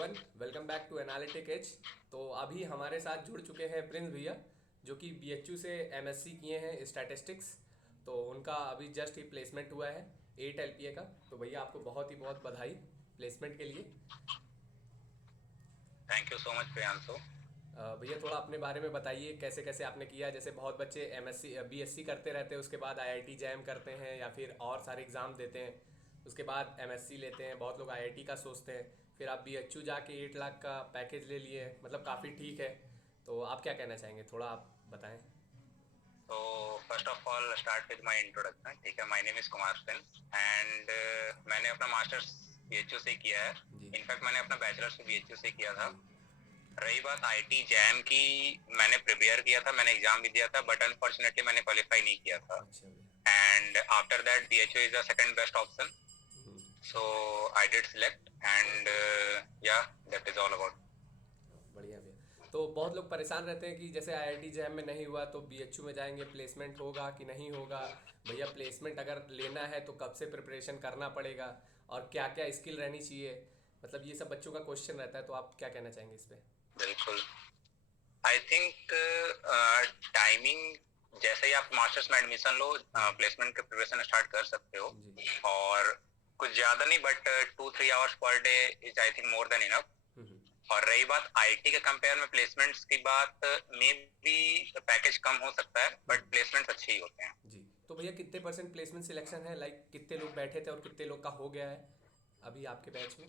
Everyone, welcome back to Analytic Edge. तो अभी हमारे साथ जुड़ चुके हैं प्रिंस भैया, जो कि बीएचयू से एमएससी किए हैं स्टैटिस्टिक्स। तो उनका अभी जस्ट ही प्लेसमेंट हुआ है 8 LPA का। तो भैया आपको बहुत ही बहुत बधाई प्लेसमेंट के लिए। Thank you so much Priyanshu. भैया थोड़ा अपने बारे में बताइए, कैसे कैसे आपने किया। जैसे बहुत बच्चे एमएससी बीएससी करते रहते हैं, उसके बाद आईआईटी जैम करते हैं या फिर और सारे एग्ज़ाम देते हैं, उसके बाद एमएससी लेते हैं। बहुत लोग आईआईटी का सोचते हैं, फिर आप बीएचयू जाके 8 लाख का पैकेज ले लिए, मतलब काफ़ी ठीक है। तो आप क्या कहना चाहेंगे, थोड़ा आप बताएं। तो first of all start with my introduction. ठीक है, my name is Kumar Singh and मैंने अपना मास्टर्स बीएचयू से किया है। जी इनफैक्ट मैंने अपना बैचलर्स भी बीएचयू से किया था। जी। रही बात आईटी जैम की, मैंने प्रिपेयर किया था, मैंने एग्जाम भी दिया था, बट अनफॉर्चुनेटली मैंने क्वालिफाई नहीं किया था। अच्छा भैया। And after that BHU is the second best option, so I did select and या दैट इज ऑल अबाउट। बढ़िया भैया। तो बहुत लोग परेशान रहते हैं कि जैसे आईआईटी जैम में नहीं हुआ तो बीएचयू में जाएंगे, प्लेसमेंट होगा कि नहीं होगा। भैया प्लेसमेंट अगर लेना है तो कब से प्रिपरेशन करना पड़ेगा और क्या क्या स्किल रहनी चाहिए, मतलब ये सब बच्चों का क्वेश्चन रहता है। तो आप क्या कहना चाहेंगे इस पे। बिल्कुल। आई थिंक टाइमिंग, जैसे ही आप मास्टर्स में एडमिशन लो, प्लेसमेंट के प्रिपरेशन स्टार्ट कर सकते हो। जी। और कुछ ज्यादा नहीं, बट 2-3 आवर्स पर day is I think more than enough. Hmm. और रही बात आईटी के कंपेयर में प्लेसमेंट्स की बात, मे बी पैकेज कम हो सकता है हम्म। बट प्लेसमेंट्स अच्छे ही होते हैं। जी। तो भैया कितने परसेंट प्लेसमेंट सिलेक्शन है, लाइक कितने लोग बैठे थे और कितने लोग का हो गया है अभी आपके बैच में।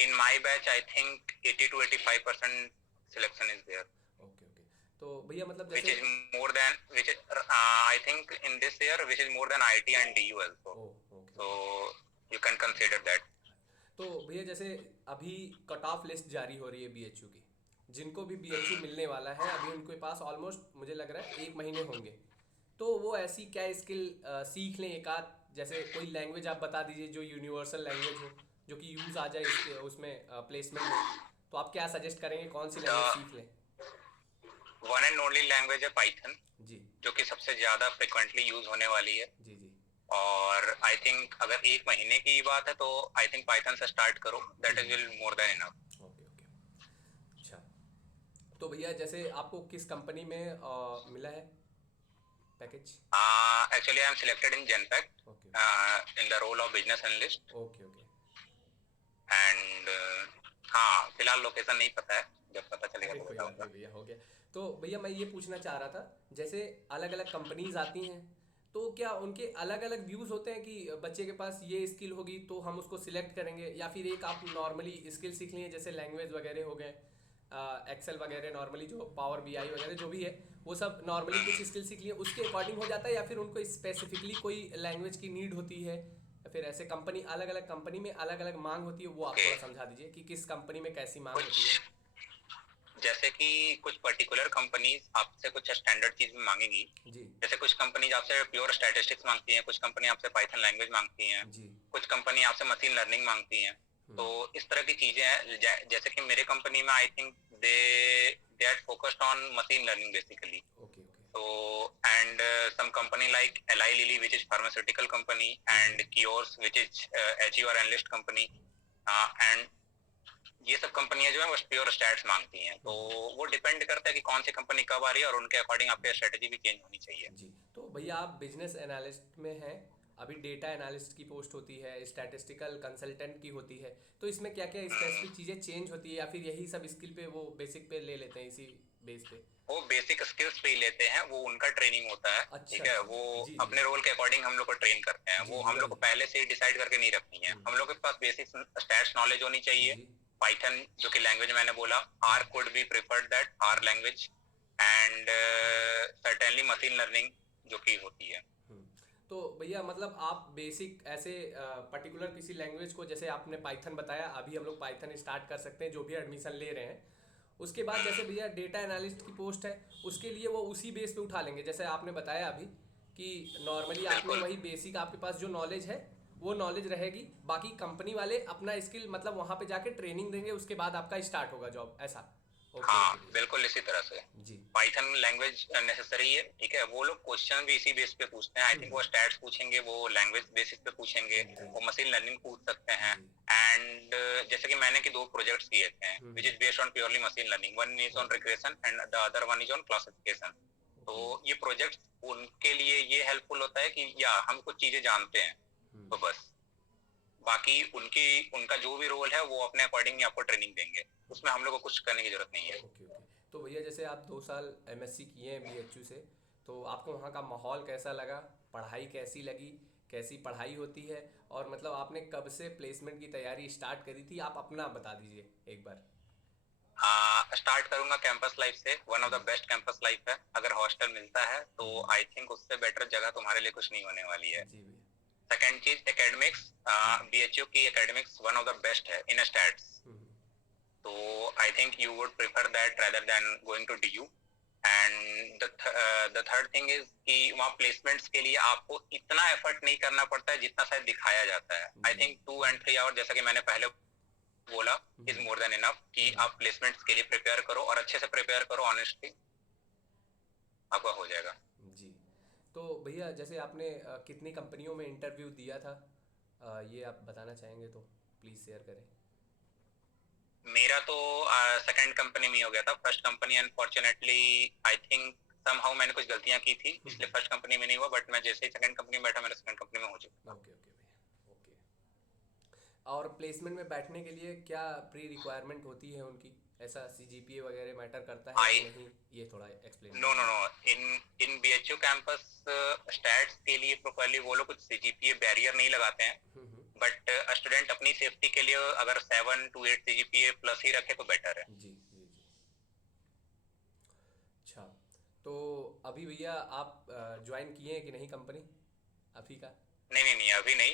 In my batch I think 80 to 85% selection is there, okay okay. तो भैया मतलब which जैसे। is more than which is, I think in this year which is more than IT and DU also. Oh okay So okay. you can consider that. तो भैया जैसे अभी cut off list जारी हो रही है बीएचयू की, जिनको भी बीएचयू मिलने वाला है अभी उनके पास ऑलमोस्ट मुझे लग रहा है 1 महीने होंगे। तो वो ऐसी क्या स्किल सीख लें, एक आध जैसे कोई लैंग्वेज आप बता दीजिए जो यूनिवर्सल लैंग्वेज हो, जो कि यूज़ आ जाए इसके उसमें प्लेसमेंट में। तो आप क्या सजेस्ट करेंगे, कौन सी लैंग्वेज The सीख लें। one and only language है पाइथन, जी जो कि सबसे ज्यादा फ्रिक्वेंटली यूज होने वाली है। जी जी। और आई थिंक अगर 1 महीने की बात है तो आई थिंक पाइथन से स्टार्ट करो, that is will more than enough. Okay okay. अच्छा। तो भैया जैसे आपको किस कंपनी में मिला है package. Actually I am selected in Genpact okay in the role of business analyst okay okay. and हाँ फिलहाल लोकेशन नहीं पता है, जब पता चलेगा अरे तो कोई बात नहीं बताऊंगा। भैया, हो गया। तो भैया मैं ये पूछना चाह रहा था, जैसे अलग अलग कंपनीज आती हैं, तो क्या उनके अलग अलग व्यूज़ होते हैं कि बच्चे के पास ये स्किल होगी तो हम उसको सिलेक्ट करेंगे, या फिर एक आप नॉर्मली स्किल सीख लिए जैसे लैंग्वेज वगैरह हो गए, एक्सेल वगैरह, नॉर्मली जो पावर बीआई वगैरह जो भी है, वो सब नॉर्मली कुछ स्किल सीख लिए उसके अकॉर्डिंग हो जाता है, या फिर उनको स्पेसिफिकली कोई लैंग्वेज की नीड होती है, या फिर ऐसे कंपनी अलग अलग कंपनी में अलग अलग मांग होती है। वो आप ओके, थोड़ा समझा दीजिए कि किस कंपनी में कैसी मांग होती है। कुछ जैसे कि कुछ पर्टिकुलर कंपनीज आपसे कुछ स्टैंडर्ड चीज भी मांगेंगी। जी जैसे कुछ कंपनीज आपसे प्योर स्टैटिस्टिक्स मांगती हैं, कुछ कंपनी आपसे पाइथन लैंग्वेज मांगती हैं, जी। कुछ कंपनी आपसे मशीन लर्निंग मांगती हैं। तो हम्म। इस तरह की चीजें हैं। जैसे कि मेरे कंपनी में I think they they are focused on machine learning basically. Okay okay. So and some company like Eli Lilly, which is pharmaceutical company, and Kiosk, which is HUR analyst company, and ये सब कंपनियां जो है वो pure stats मांगती हैं। तो वो डिपेंड करता है कि कौन सी कंपनी कब आ रही है और उनके अकॉर्डिंग आपकी स्ट्रेटेजी भी चेंज होनी चाहिए। जी। तो भैया आप बिजनेस एनालिस्ट में हैं, अभी डेटा एनालिस्ट की पोस्ट होती है, स्टैटिस्टिकल कंसल्टेंट की होती है। तो इसमें क्या क्या स्पेसिफिक चीज़ें चेंज होती है, या फिर यही सब स्किल पे वो बेसिक पे ले लेते हैं इसी बेस पे। वो बेसिक स्किल्स पे ही लेते हैं, वो उनका ट्रेनिंग होता है। अच्छा ठीक है, अच्छा वो अच्छा। जी जी अपने रोल के अकॉर्डिंग हम लोग को ट्रेन करते हैं। जी वो जी हम लोग वही। को पहले से ही डिसाइड करके नहीं रखनी है। हम लोग के पास बेसिक स्टैट्स नॉलेज होनी चाहिए। जी। पाइथन जो कि लैंग्वेज मैंने बोला, R could be preferred that R language, and certainly machine learning जो कि होती है। हम्म। तो भैया मतलब आप बेसिक ऐसे पर्टिकुलर किसी लैंग्वेज को, जैसे आपने पाइथन बताया, अभी हम लोग पाइथन स्टार्ट कर सकते हैं जो भी एडमिशन ले रहे हैं। उसके बाद जैसे भैया डेटा एनालिस्ट की पोस्ट है, उसके लिए वो उसी बेस पे उठा लेंगे जैसे आपने बताया अभी, कि नॉर्मली आपने बिल्कुल वही बेसिक आपके पास जो नॉलेज है वो नॉलेज रहेगी, बाकी कंपनी वाले अपना स्किल मतलब वहाँ पे जाके ट्रेनिंग देंगे, उसके बाद आपका स्टार्ट होगा जॉब, ऐसा। ओके हाँ ओके भैया। बिल्कुल इसी तरह से जी। पाइथन लैंग्वेज नेसेसरी है, ठीक है। वो लोग क्वेश्चन भी इसी बेस पे पूछते हैं, आई थिंक वो हम्म। स्टैट्स पूछेंगे, वो लैंग्वेज बेसिस पे पूछेंगे, जी वो मशीन लर्निंग पूछ सकते हैं। जी। एंड जैसे कि मैंने कि 2 प्रोजेक्ट्स किए थे which hmm. Is based on purely machine learning, one is on okay regression and the other one is on classification. तो ओके। ये प्रोजेक्ट उनके लिए ये हेल्पफुल होता है कि या हम कुछ चीजें जानते हैं, हम्म। तो बस बाकी उनकी उनका जो भी रोल है वो अपने अकॉर्डिंग आपको ट्रेनिंग देंगे, उसमें हम लोग को कुछ करने की जरूरत नहीं है। Okay okay. तो भैया जैसे आप 2 साल एमएससी किए हैं बीएचयू से, तो आपको वहाँ का माहौल कैसा लगा, पढ़ाई कैसी लगी, कैसी पढ़ाई होती है, और मतलब आपने कब से प्लेसमेंट की तैयारी स्टार्ट करी थी, आप अपना बता दीजिए एक बार। स्टार्ट करूंगा कैंपस लाइफ से। वन ऑफ द जी बेस्ट कैंपस लाइफ है, अगर हॉस्टल मिलता है तो जी आई थिंक उससे बेटर जगह तुम्हारे लिए कुछ नहीं होने वाली है। भैया। सेकंड चीज एकेडमिक्स, हम्म बीएचयू की academics one of the best है इन स्टैट्स। हम्म तो I think you would prefer that rather than going to DU. And the third thing is कि वहाँ प्लेसमेंट्स के लिए आपको इतना एफर्ट नहीं करना पड़ता है जितना शायद दिखाया जाता है। आई जी। थिंक 2 and 3 आवर, जैसा कि मैंने पहले बोला, is hmm more than enough कि हम्म। आप प्लेसमेंट्स के लिए प्रिपेयर करो और अच्छे से प्रिपेयर करो, ऑनेस्टली आपका हो जाएगा। जी। तो भैया जैसे आपने कितनी कंपनियों में इंटरव्यू दिया था, ये आप बताना चाहेंगे तो प्लीज़ शेयर करें। मेरा तो सेकंड कंपनी में ही हो गया था। First company unfortunately I think somehow मैंने कुछ गलतियां की थी, इसलिए फर्स्ट कंपनी में नहीं हुआ, बट मैं जैसे ही सेकंड कंपनी में बैठा मेरा सेकंड कंपनी में हो चुका था। ओके ओके भैया। ओके। और प्लेसमेंट में बैठने के लिए क्या प्री रिक्वायरमेंट होती है उनकी, ऐसा सीजीपीए वगैरह मैटर करता है कि आई नहीं, ये थोड़ा एक्सप्लेन कर नो नो दीजिए। नो, इन बीएचयू कैंपस स्टैट्स के लिए प्रोपरली वो लोग कुछ सीजीपीए बैरियर नहीं लगाते हैं, हम्म। बट स्टूडेंट अपनी सेफ्टी के लिए अगर 7 to 8 सीजीपीए प्लस ही रखे तो बेटर है। जी जी जी। अच्छा। तो अभी भैया आप ज्वाइन किए हैं कि नहीं कंपनी अभी का? नहीं नहीं नहीं, अभी नहीं।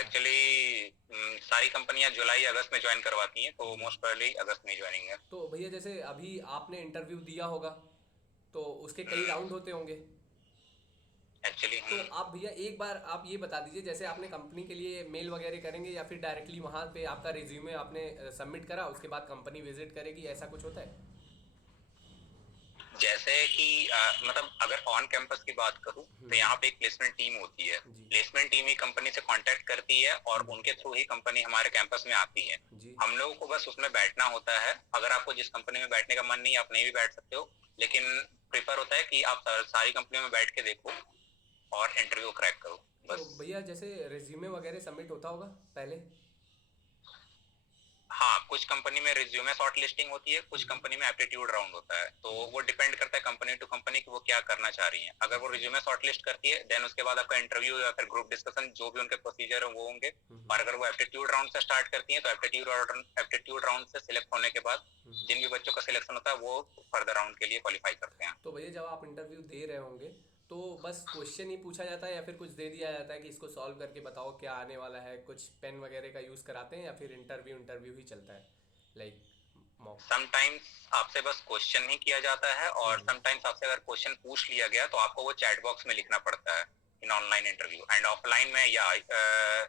एक्चुअली सारी कंपनियां जुलाई अगस्त में ज्वाइन करवाती हैं, तो जी। मोस्ट प्रोबेबली अगस्त में ज्वाइनिंग है। तो भैया जैसे अभी आपने इंटरव्यू दिया होगा, तो उसके कई हम्म, राउंड होते होंगे। एक्चुअली तो आप भैया एक बार आप ये बता दीजिए, जैसे आपने कंपनी के लिए मेल वगैरह करेंगे या फिर डायरेक्टली वहाँ पे आपका रिज्यूमे आपने सबमिट करा, उसके बाद कंपनी विजिट करेगी, ऐसा कुछ होता है? जैसे कि मतलब अगर ऑन कैंपस की बात करूं तो यहाँ पे एक प्लेसमेंट टीम होती है। जी प्लेसमेंट टीम ही कंपनी से कांटेक्ट करती है और उनके थ्रू ही कंपनी हमारे कैंपस में आती है। जी। हम लोगों को बस उसमें बैठना होता है। अगर आपको जिस कंपनी में बैठने का मन नहीं, आप नहीं भी बैठ सकते हो, लेकिन प्रेफर होता है कि आप सारी कंपनियों में बैठ के देखो और इंटरव्यू क्रैक करो तो बस। भैया जैसे रिज्यूमे वगैरह सबमिट होता होगा पहले? हाँ, कुछ कंपनी में रिज्यूमे शॉर्ट लिस्टिंग होती है, कुछ हम्म कंपनी में एप्टीट्यूड राउंड होता है, तो हम्म, वो डिपेंड करता है कंपनी टू कंपनी कि वो क्या करना चाह रही है। अगर वो जी। रिज्यूमे शॉर्ट लिस्ट करती है देन उसके बाद आपका इंटरव्यू या फिर ग्रुप डिस्कशन, जो भी उनके प्रोसीजर है वो होंगे। हम्म और अगर वो एप्टीट्यूड राउंड से स्टार्ट करती है तो एप्टीट्यूड राउंड से सिलेक्ट होने के बाद हम्म। जिन भी बच्चों का सिलेक्शन होता है वो फर्दर राउंड के लिए क्वालिफाई करते हैं। तो भैया जब आप इंटरव्यू दे रहे होंगे, तो बस क्वेश्चन ही पूछा जाता है या फिर कुछ दे दिया जाता है कि इसको सॉल्व करके बताओ क्या आने वाला है, कुछ पेन वगैरह का यूज़ कराते हैं या फिर इंटरव्यू इंटरव्यू ही चलता है, लाइक मॉक? समटाइम्स आपसे बस क्वेश्चन ही किया जाता है, और समटाइम्स आपसे अगर क्वेश्चन पूछ लिया गया तो आपको वो चैट बॉक्स में लिखना पड़ता है in online interview. And offline में या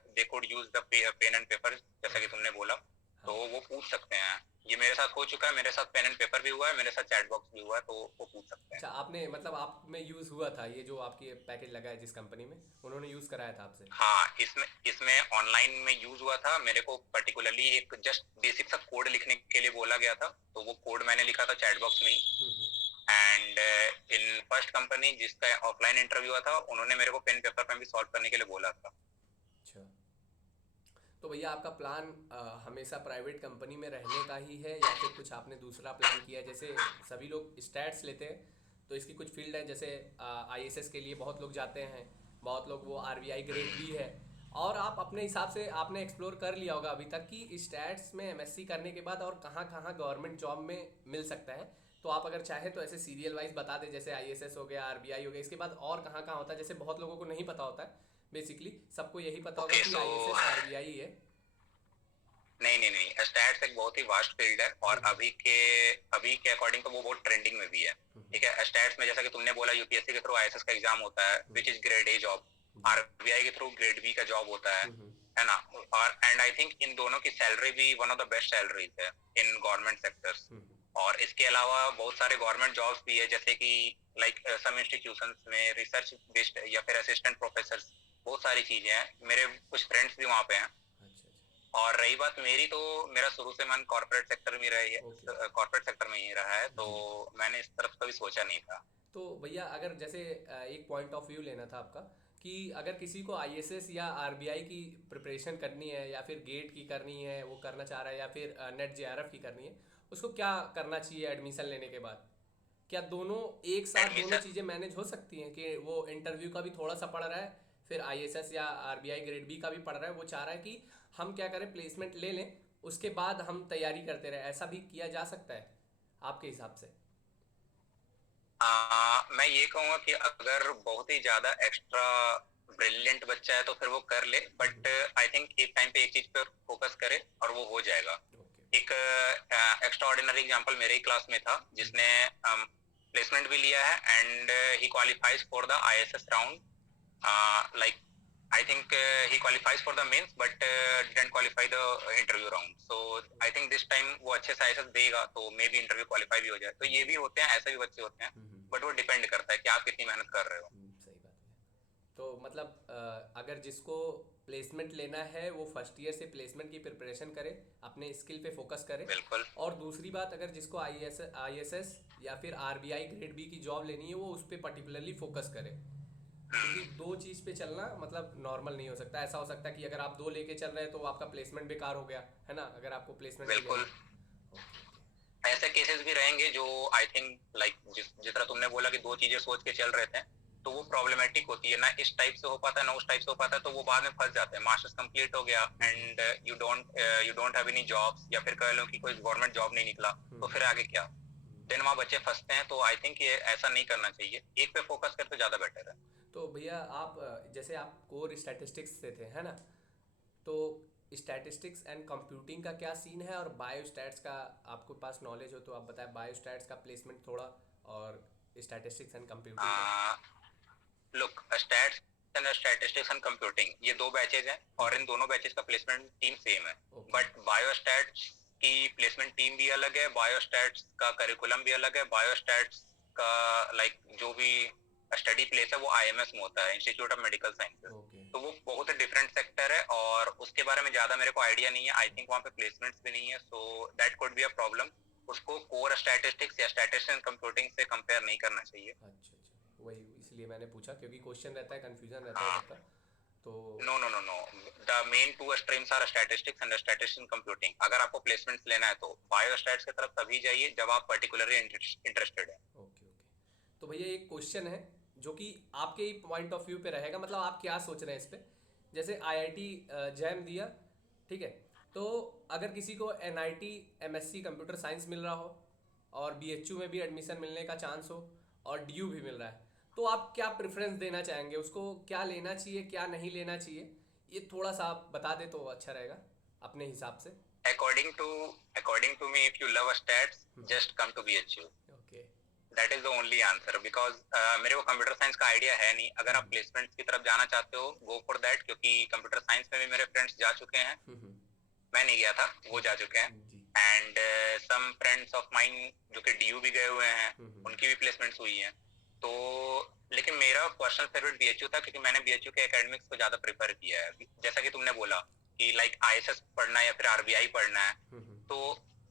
they could use the pen and paper, जैसा कि तुमने बोला, तो हाँ। वो पूछ सकते हैं। ये मेरे साथ हो चुका है, मेरे साथ पेन एंड पेपर भी हुआ है, मेरे साथ चैट बॉक्स भी हुआ है, तो वो पूछ सकते हैं। अच्छा, आपने मतलब आप में यूज़ हुआ था ये जो आपके पैकेज लगा है जिस कंपनी में, उन्होंने यूज़ कराया था आपसे? हाँ, इसमें इसमें ऑनलाइन में यूज हुआ था। मेरे को पर्टिकुलरली एक जस्ट बेसिक सा कोड लिखने के लिए बोला गया था, तो वो कोड मैंने लिखा था चैट बॉक्स में ही। हम्म। एंड इन फर्स्ट कंपनी जिसका ऑफलाइन इंटरव्यू हुआ था, उन्होंने मेरे को पेन पेपर में भी सॉल्व करने के लिए बोला था। अच्छा। तो भैया आपका प्लान हमेशा प्राइवेट कंपनी में रहने का ही है या फिर कुछ आपने दूसरा प्लान किया है? जैसे सभी लोग स्टैट्स लेते हैं तो इसकी कुछ फील्ड है, जैसे आईएसएस के लिए बहुत लोग जाते हैं, बहुत लोग वो आरबीआई ग्रेड भी है। और आप अपने हिसाब से आपने एक्सप्लोर कर लिया होगा अभी तक कि स्टैट्स में एमएससी करने के बाद और कहाँ कहाँ गवर्नमेंट जॉब में मिल सकता है। तो आप अगर चाहे तो ऐसे सीरियल वाइज बता दें, जैसे आईएसएस हो गया, आरबीआई हो गया, इसके बाद और कहाँ कहाँ होता है, जैसे बहुत लोगों को नहीं पता होता है। बेसिकली सबको यही पता होगा ओके कि सो आईएसएस आरबीआई है। नहीं नहीं नहीं, स्टैट्स एक बहुत ही वास्ट फील्ड है, और अभी के अकॉर्डिंग तो वो बहुत ट्रेंडिंग में भी है। ठीक है, स्टैट्स में जैसा कि तुमने बोला यूपीएससी के थ्रू आईएसएस का एग्जाम होता है which is grade A job, जी। आरबीआई के थ्रू ग्रेड बी का जॉब होता हम्म। है ना। और एंड आई थिंक इन दोनों की सैलरी भी one of the best salaries है इन गवर्नमेंट सेक्टर्स। और इसके अलावा बहुत सारे गवर्नमेंट जॉब्स भी है, जैसे कि लाइक सम इंस्टीट्यूशंस में रिसर्च बेस्ड या फिर असिस्टेंट प्रोफेसर, बहुत सारी चीजें हैं। मेरे कुछ फ्रेंड्स भी वहाँ पे हैं। अच्छा अच्छा। और रही बात मेरी, तो मेरा शुरू से मन कॉर्पोरेट सेक्टर में रही है, ओके। कॉर्पोरेट सेक्टर में ही रहा है, तो जी। मैंने इस तरफ कभी सोचा नहीं था। तो भैया अगर जैसे एक पॉइंट ऑफ व्यू लेना था आपका कि अगर किसी को आईएसएस या आरबीआई की प्रिपरेशन करनी है या फिर गेट की करनी है वो करना चाह रहा है या फिर नेट जेआरएफ की करनी है, उसको क्या करना चाहिए एडमिशन लेने के बाद? क्या दोनों एक साथ दोनों एडमिशन, चीज़ें मैनेज हो सकती हैं कि वो इंटरव्यू का भी थोड़ा सा पढ़ रहा है, फिर आईएसएस या आरबीआई ग्रेड बी का भी पढ़ रहा है, वो चाह रहा है कि हम क्या करें प्लेसमेंट ले लें उसके बाद हम तैयारी करते रहे, ऐसा भी किया जा सकता है आपके हिसाब से? मैं ये कहूँगा कि अगर बहुत ही ज्यादा एक्स्ट्रा ब्रिलियंट बच्चा है तो फिर वो कर ले, बट आई थिंक एक टाइम पे एक चीज पर फोकस करे और वो हो जाएगा। ओके। एक एक्स्ट्रा ऑर्डिनरी एग्जाम्पल मेरे ही क्लास में था, जिसने प्लेसमेंट भी लिया है and he qualifies for the ISS round, like I think he qualifies for the mains but didn't qualify the interview round. So I think this time वो अच्छे से आईएसएस देगा तो मे बी इंटरव्यू क्वालिफाई भी हो जाए। तो ये भी होते हैं, ऐसे भी बच्चे होते हैं, बट वो डिपेंड करता है कि आप कितनी मेहनत कर रहे हो। सही बात है। तो मतलब अगर जिसको प्लेसमेंट लेना है वो फर्स्ट ईयर से प्लेसमेंट की प्रिपरेशन करे, अपने स्किल पे फोकस करे। बिल्कुल। और दूसरी बात, अगर जिसको आईएसएस या फिर आरबीआई ग्रेड बी की जॉब लेनी है वो उस पर पर्टिकुलरली फोकस करे, क्योंकि दो चीज़ पे चलना मतलब नॉर्मल नहीं हो सकता। ऐसा हो सकता है कि अगर आप दो लेके चल रहे हैं तो आपका प्लेसमेंट बेकार हो गया है ना, अगर आपको प्लेसमेंट नहीं लेना। बिल्कुल ओके ओके। ऐसे केसेस भी रहेंगे जो आई थिंक लाइक जिस तरह तुमने बोला कि दो चीजें सोच के चल रहे थे, तो वो प्रॉब्लमेटिक होती है ना, इस टाइप से हो पाता है ना उस टाइप से हो पाता है, तो वो बाद में फंस जाते हैं। मास्टर्स कंप्लीट हो गया and you don't have any jobs, या फिर कह लो कि कोई गवर्नमेंट जॉब नहीं निकला, तो फिर आगे क्या? देन वहाँ बच्चे फंसते हैं। तो आई थिंक ये ऐसा नहीं करना चाहिए, एक पे फोकस करते ज्यादा बेटर है। तो भैया आप जैसे आप कोर स्टैटिस्टिक्स से थे है ना, तो स्टैटिस्टिक्स एंड कंप्यूटिंग का क्या सीन है, और बायोस्टैट्स का आपके पास नॉलेज हो तो आप बताएं, बायोस्टैट्स का प्लेसमेंट थोड़ा, और स्टैटिस्टिक्स एंड कंप्यूटिंग का। Look, stats and statistics and computing ये दो बैचेज हैं और इन दोनों बैचेज का प्लेसमेंट टीम सेम है। ओके। बट बायोस्टैट्स की प्लेसमेंट टीम भी अलग है, बायोस्टैट्स का करिकुलम भी अलग है, बायोस्टैट्स का लाइक जो भी स्टडी प्लेस है वो आईएमएस में होता है, institute of medical sciences. Okay. तो वो बहुत डिफरेंट सेक्टर है और उसके बारे में ज्यादा मेरे को आइडिया नहीं है। आई थिंक वहाँ पे प्लेसमेंट्स भी नहीं है, so that could be a problem. उसको कोर स्टैटिस्टिक्स या स्टैटिस्टिक्स एंड कंप्यूटिंग से कंपेयर नहीं करना चाहिए। अच्छा अच्छा, वही इसलिए मैंने पूछा क्योंकि क्वेश्चन रहता है, कंफ्यूजन रहता है हाँ, सबका। तो no no no no, the main two streams are statistics and statistics in computing. अगर आपको प्लेसमेंट्स लेना है तो बायोस्टैट्स की तरफ तभी जाइए जब आप पर्टिकुलरली इंटरेस्टेड है। Okay okay. तो भैया एक क्वेश्चन है जो कि आपके ही पॉइंट ऑफ व्यू पे रहेगा, मतलब आप क्या सोच रहे हैं इस पे। जैसे आईआईटी जैम दिया, ठीक है, तो अगर किसी को एनआईटी एमएससी कंप्यूटर साइंस मिल रहा हो और बीएचयू में भी एडमिशन मिलने का चांस हो और डीयू भी मिल रहा है, तो आप क्या प्रेफरेंस देना चाहेंगे उसको, क्या लेना चाहिए क्या नहीं लेना चाहिए? ये थोड़ा सा आप बता दे तो अच्छा रहेगा अपने हिसाब से। According to according to me, if you love stats just come to BHU. Okay. That is the only answer, because मेरे को कंप्यूटर साइंस का आइडिया है नहीं। अगर आप प्लेसमेंट्स की तरफ जाना चाहते हो, गो फॉर दैट, क्योंकि कंप्यूटर साइंस में भी मेरे फ्रेंड्स जा चुके हैं। मैं नहीं गया था, वो जा चुके हैं। जी। And some friends of mine जो कि डीयू भी गए हुए हैं, उनकी भी प्लेसमेंट्स हुई हैं। तो लेकिन मेरा पर्सनल फेवरेट बीएचयू था, क्योंकि मैंने बीएचयू के एकेडमिक्स को ज्यादा प्रेफर किया है। जैसा कि तुमने बोला कि लाइक आईएसएस पढ़ना है या फिर आरबीआई पढ़ना है, तो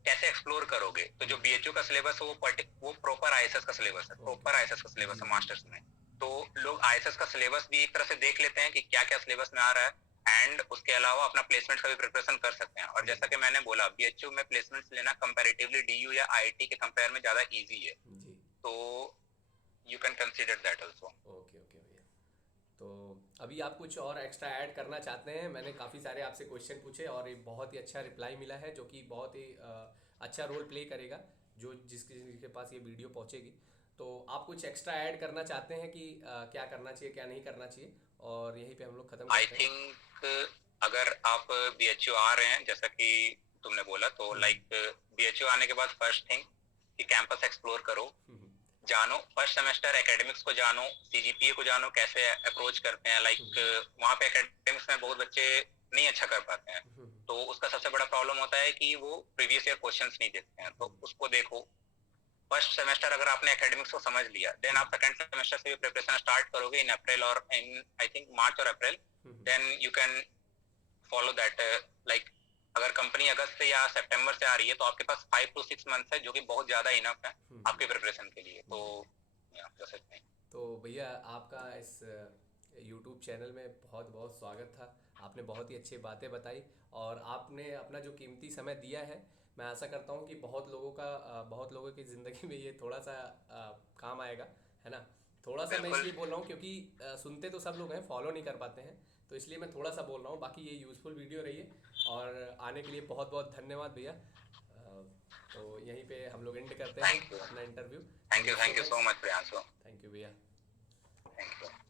कैसे एक्सप्लोर करोगे? तो जो बीएचयू का सिलेबस है वो प्रॉपर आईएसएस का सिलेबस है, प्रॉपर आईएसएस का सिलेबस है मास्टर्स में। तो लोग आईएसएस का सिलेबस भी एक तरह से देख लेते हैं कि क्या क्या सिलेबस में आ रहा है, एंड उसके अलावा अपना प्लेसमेंट का भी प्रिपरेशन कर सकते हैं। और जैसा कि मैंने बोला, बीएचयू में प्लेसमेंट्स लेना कंपैरेटिवली डीयू या आईआईटी के कंपेयर में ज्यादा इजी है। जी। तो you can consider that also. Okay okay भैया। तो अभी आप कुछ और एक्स्ट्रा ऐड करना चाहते हैं? मैंने काफ़ी सारे आपसे क्वेश्चन पूछे और एक बहुत ही अच्छा रिप्लाई मिला है जो कि बहुत ही अच्छा रोल प्ले करेगा जो जिसके पास ये वीडियो पहुंचेगी। तो आप कुछ एक्स्ट्रा ऐड करना चाहते हैं कि क्या करना चाहिए क्या नहीं करना चाहिए, और यहीं पे हम लोग ख़त्म आई करते हैं। थिंक अगर आप बीएचयू आ रहे हैं, जैसा कि तुमने बोला, तो लाइक बीएचयू आने के बाद फर्स्ट थिंग कि कैंपस एक्सप्लोर करो, जानो, फर्स्ट सेमेस्टर एकेडमिक्स को जानो, सीजीपीए को जानो, कैसे अप्रोच करते हैं। लाइक वहाँ पे एकेडमिक्स में बहुत बच्चे नहीं अच्छा कर पाते हैं, तो उसका सबसे बड़ा प्रॉब्लम होता है कि वो प्रीवियस ईयर क्वेश्चंस नहीं देखते हैं, तो उसको देखो। फर्स्ट सेमेस्टर अगर आपने एकेडमिक्स को समझ लिया, देन आप सेकंड सेमेस्टर से भी प्रिपरेशन स्टार्ट करोगे इन अप्रैल और इन आई थिंक मार्च और April, then you can follow that. Like अगर कंपनी अगस्त से या सितंबर से आ रही है तो आपके पास 5 to 6 मंथ्स है, जो कि बहुत ज्यादा इनफ है आपके प्रिपरेशन के लिए। तो कर सकते हैं। तो भैया आपका इस YouTube चैनल में बहुत बहुत स्वागत था। आपने बहुत ही अच्छी बातें बताई और आपने अपना जो कीमती समय दिया है, मैं आशा करता हूँ कि बहुत लोगों की ज़िंदगी में ये थोड़ा सा काम आएगा, है ना। थोड़ा सा मैं बिल्कुल। इसलिए बोल रहा हूँ क्योंकि सुनते तो सब लोग हैं, फॉलो नहीं कर पाते हैं, तो इसलिए मैं थोड़ा सा बोल रहा हूँ। बाकी ये यूज़फुल वीडियो रही है और आने के लिए बहुत बहुत धन्यवाद भैया। तो यहीं पे हम लोग एंड करते हैं थैंक यू, अपना interview. Thank thank you, you thank so you much. So much Priyanshu. Thank you भैया। Thank you.